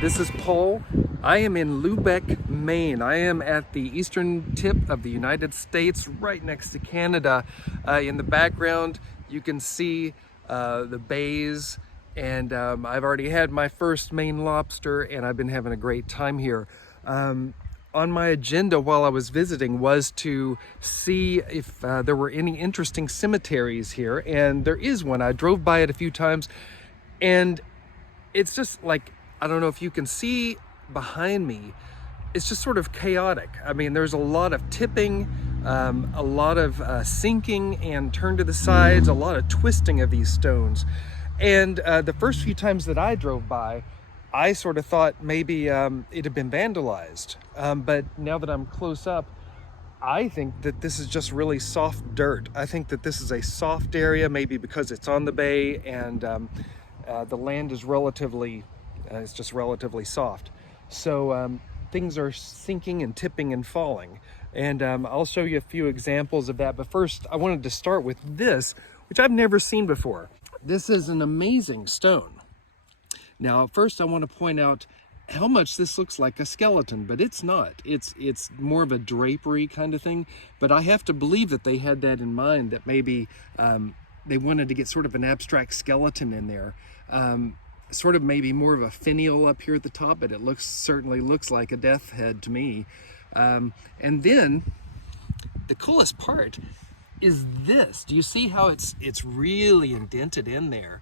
This is Paul. I am in Lubec, Maine. I am at the eastern tip of the United States, right next to Canada. In the background, you can see the bays, and I've already had my first Maine lobster, and I've been having a great time here. On my agenda while I was visiting was to see if there were any interesting cemeteries here, and there is one. I drove by it a few times, and it's just like, I don't know if you can see behind me, it's just sort of chaotic. I mean, there's a lot of tipping, a lot of sinking and turn to the sides, a lot of twisting of these stones. And the first few times that I drove by, I sort of thought maybe it had been vandalized. But now that I'm close up, I think that this is just really soft dirt. I think that this is a soft area, maybe because it's on the bay and the land is relatively, it's just relatively soft. So things are sinking and tipping and falling. And I'll show you a few examples of that. But first, I wanted to start with this, which I've never seen before. This is an amazing stone. Now, first I want to point out how much this looks like a skeleton, but it's not. It's more of a drapery kind of thing. But I have to believe that they had that in mind, that maybe they wanted to get sort of an abstract skeleton in there. Sort of maybe more of a finial up here at the top, but it certainly looks like a death head to me. And then the coolest part is this. Do you see how it's really indented in there?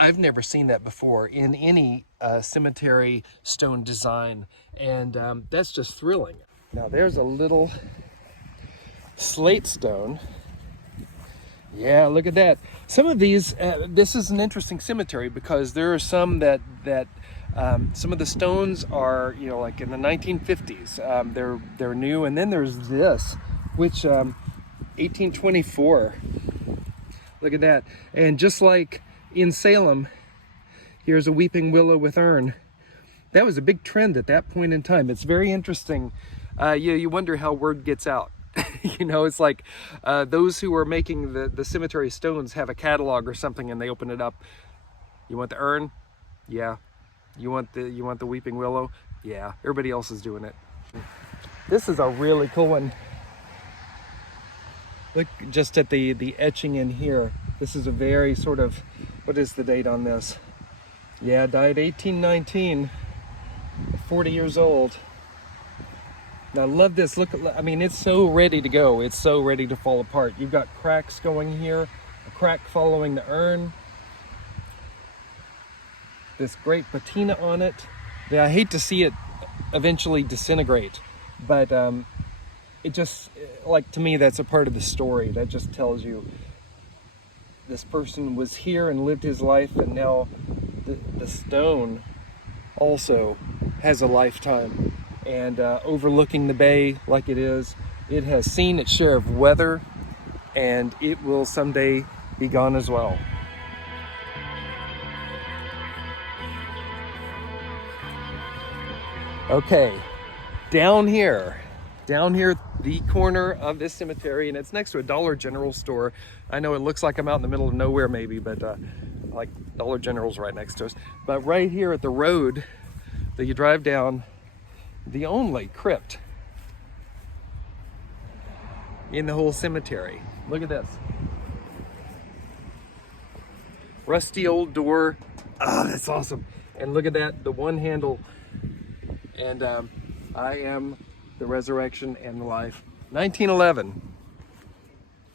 I've never seen that before in any cemetery stone design, and that's just thrilling. Now there's a little slate stone. Yeah, look at that. Some of these, this is an interesting cemetery because there are some that some of the stones are, you know, like in the 1950s. They're new, and then there's this, which 1824. Look at that. And just like in Salem, here's a weeping willow with urn. That was a big trend at that point in time. It's very interesting. You wonder how word gets out. You know, it's like those who are making the cemetery stones have a catalog or something, and they open it up. You want the urn? Yeah. You want the weeping willow? Yeah. Everybody else is doing it. This is a really cool one. Look just at the etching in here. This is a very sort of, what is the date on this? Yeah, died 1819, 40 years old. Now, I love this. Look, I mean, it's so ready to go. It's so ready to fall apart. You've got cracks going here, a crack following the urn. This great patina on it. Yeah, I hate to see it eventually disintegrate, but it just, like, to me, that's a part of the story. That just tells you this person was here and lived his life, and now the stone also has a lifetime. And overlooking the bay like it is, it has seen its share of weather, and it will someday be gone as well. Okay, down here, the corner of this cemetery, and it's next to a Dollar General store. I know it looks like I'm out in the middle of nowhere maybe, but like Dollar General's right next to us. But right here at the road that you drive down, the only crypt in the whole cemetery. Look at this. Rusty old door. Oh, that's awesome. And look at that, the one handle. And I am the resurrection and the life. 1911.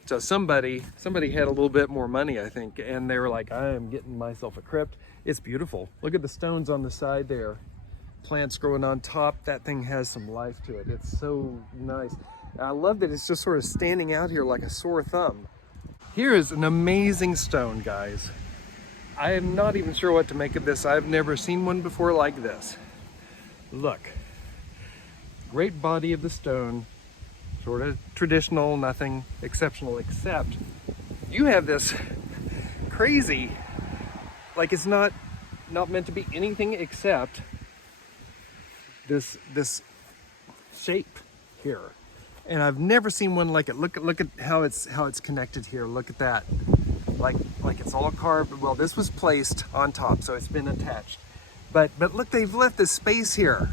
So somebody had a little bit more money, I think, and they were like, I am getting myself a crypt. It's beautiful. Look at the stones on the side there. Plants growing on top. That thing has some life to it. It's so nice. And I love that it's just sort of standing out here like a sore thumb. Here is an amazing stone, guys. I am not even sure what to make of this. I've never seen one before like this. Look. Great body of the stone. Sort of traditional, nothing exceptional, except you have this crazy, like it's not meant to be anything except this shape here, and I've never seen one like it. Look at how it's connected here. Look at that, like it's all carved. Well, this was placed on top, so it's been attached, But look, they've left this space here.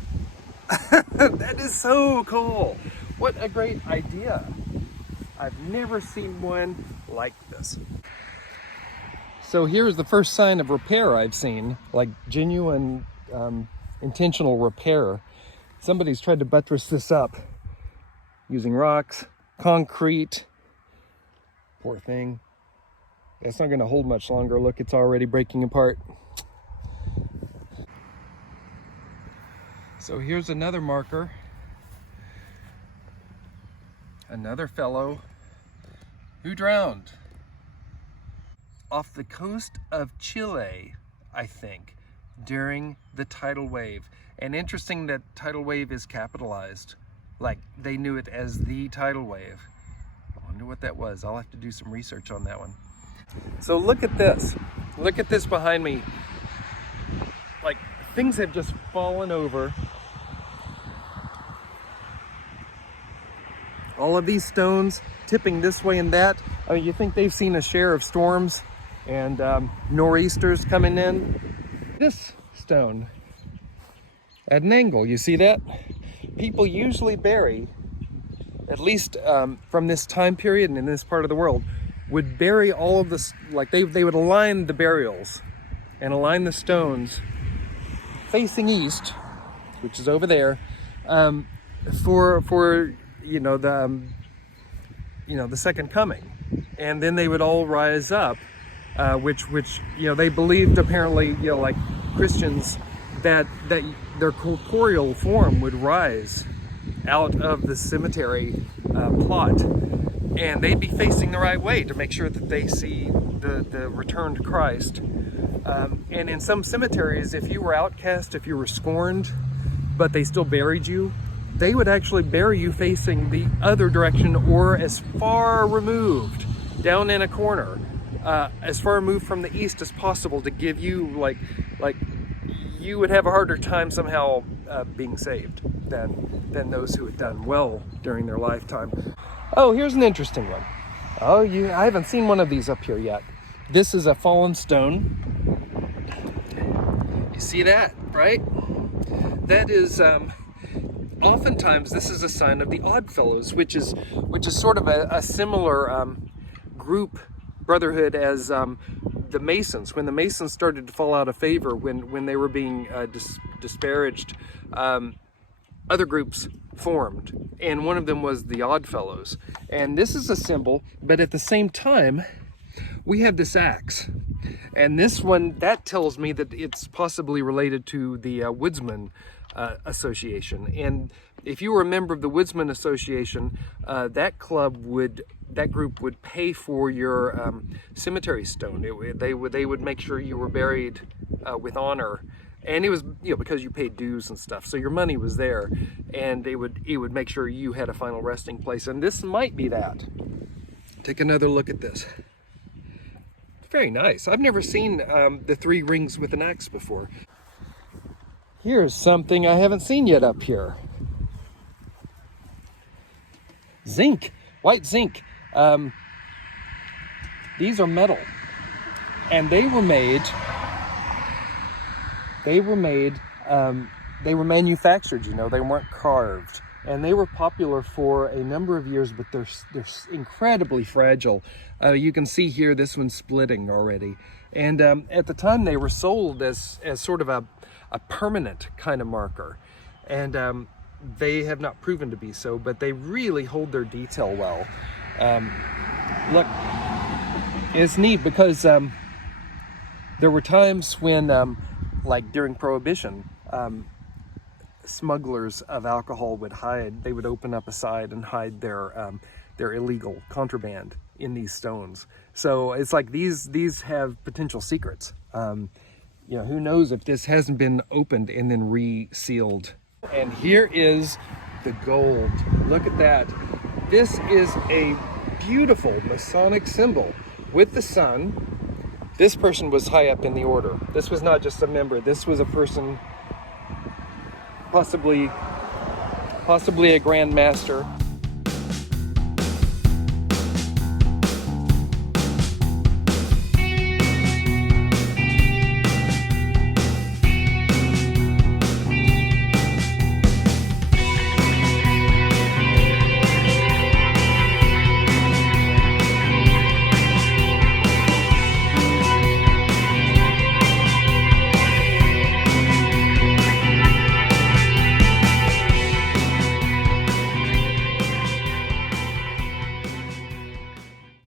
That is so cool. What a great idea. I've never seen one like this. So here's the first sign of repair I've seen, like genuine intentional repair. Somebody's tried to buttress this up using rocks, concrete. Poor thing. It's not going to hold much longer. Look, it's already breaking apart. So here's another marker. Another fellow who drowned off the coast of Chile, I think, during the tidal wave. And interesting that tidal wave is capitalized, like they knew it as the tidal wave. I wonder what that was. I'll have to do some research on that one. So look at this. Look at this behind me. Like, things have just fallen over. All of these stones tipping this way and that. I mean, you think they've seen a share of storms and nor'easters coming in. This stone at an angle, you see that? People usually bury, at least from this time period and in this part of the world, would bury all of this, like they would align the burials and align the stones facing east, which is over there, for you know, the second coming. And then they would all rise up, which you know, they believed, apparently, you know, like Christians, that their corporeal form would rise out of the cemetery plot, and they'd be facing the right way to make sure that they see the returned Christ. And in some cemeteries, if you were outcast, if you were scorned, but they still buried you, they would actually bury you facing the other direction, or as far removed, down in a corner, as far removed from the east as possible, to give you, like you would have a harder time somehow being saved than those who had done well during their lifetime. Oh, here's an interesting one. Oh, I haven't seen one of these up here yet. This is a fallen stone. You see that, right? That is, oftentimes this is a sign of the Oddfellows, which is sort of a similar group brotherhood as the Masons. When the Masons started to fall out of favor, when they were being disparaged, other groups formed, and one of them was the Oddfellows. And this is a symbol, but at the same time, we have this axe. And this one, that tells me that it's possibly related to the Woodsman Association. And if you were a member of the Woodsman Association, that group would pay for your cemetery stone. They would make sure you were buried with honor, and it was, you know, because you paid dues and stuff, so your money was there, and it would make sure you had a final resting place. And this might be that. Take another look at this. Very nice. I've never seen the 3 rings with an axe before. Here's something I haven't seen yet up here. Zinc, white zinc. These are metal, and they were manufactured, you know, they weren't carved. And they were popular for a number of years, but they're incredibly fragile. You can see here, this one's splitting already. And at the time, they were sold as sort of a permanent kind of marker. And they have not proven to be so, but they really hold their detail well. Look, it's neat because there were times when, like during Prohibition, smugglers of alcohol would hide. They would open up a side and hide their illegal contraband in these stones. So it's like these have potential secrets. You know, who knows if this hasn't been opened and then resealed. And here is the gold. Look at that. This is a beautiful Masonic symbol with the sun. This person was high up in the order. This was not just a member. This was a person, possibly a Grand Master.